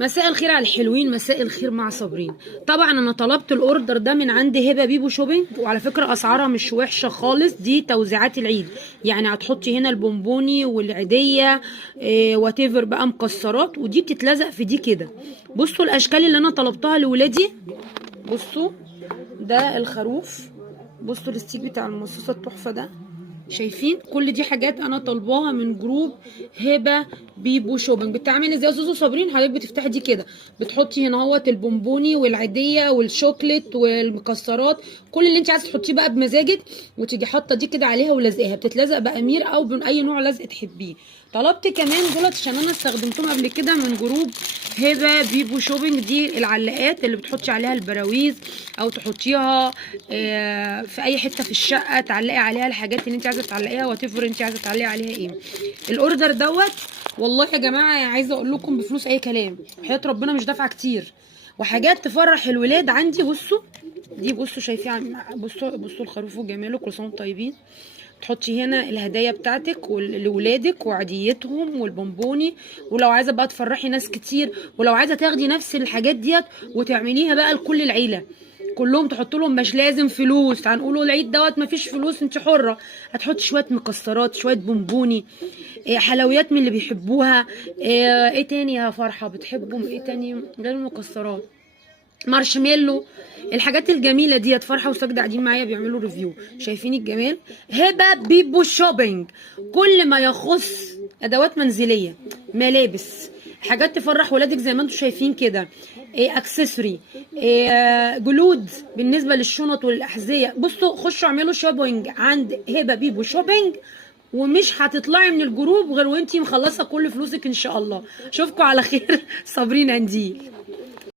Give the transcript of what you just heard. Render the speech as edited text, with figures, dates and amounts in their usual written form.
مساء الخير على الحلوين، مساء الخير مع صابرين. طبعا انا طلبت الاوردر ده من عند هبه بيبو شوبينج، وعلى فكره اسعارها مش وحشه خالص. دي توزيعات العيد، يعني هتحطي هنا البونبوني والعيديه وات ايفر بقى مكسرات، ودي بتتلزق في دي كده. بصوا الاشكال اللي انا طلبتها لولادي. بصوا ده الخروف، بصوا الستيك بتاع المصاصه التحفه ده، شايفين؟ كل دي حاجات انا طالباها من جروب هبه بيبو شوبينج. بتعملي ازاي يا زوزو صابرين؟ حضرتك بتفتحي دي كده، بتحطي هنا اهوت البونبوني والعيديه والشوكليت والمكسرات، كل اللي انت عايزه تحطيه بقى بمزاجك، وتيجي حاطه دي كده عليها ولازقاها. بتتلزق بامير او باي نوع لزق تحبيه. طلبت كمان دولت عشان انا استخدمتهم قبل كده من جروب هبه بيبو شوبينج. دي العلاقات اللي بتحطي عليها البراويز، او تحطيها في اي حته في الشقه، تعلقي عليها الحاجات اللي انت عايزه تعلقيها، وتفر انت عايزه تعلقي عليها ايه. الاوردر دوت والله يا جماعه عايزه اقول لكم بفلوس اي كلام، حياه ربنا مش دافعه كتير، وحاجات تفرح الولاد عندي. بصوا دي، بصوا شايفين؟ بصوا الخروف وجماله، كل سنه وانتم طيبين. تحطي هنا الهدايا بتاعتك لاولادك وعديتهم والبونبوني، ولو عايزه بقى تفرحي ناس كتير، ولو عايزه تاخدي نفس الحاجات ديت وتعمليها بقى لكل العيله كلهم، تحط لهم مش لازم فلوس. هنقولوا العيد دوت مفيش فلوس، انت حره. هتحطي شويه مكسرات، شويه بونبوني، حلويات من اللي بيحبوها. ايه تاني يا فرحه بتحبهم؟ ايه تاني غير المكسرات؟ مارشميلو، الحاجات الجميله ديت. فرحه وساجده قاعدين معايا بيعملوا ريفيو، شايفين الجمال؟ هبه بيبو شوبينج، كل ما يخص ادوات منزليه، ملابس، حاجات تفرح ولادك زي ما انتم شايفين كده، اكسسوري، جلود بالنسبه للشنط والاحذيه. بصوا خشوا اعملوا شوبينج عند هبه بيبو شوبينج، ومش هتطلعي من الجروب غير وانتي مخلصه كل فلوسك ان شاء الله. اشوفكم على خير. صابرين انديل.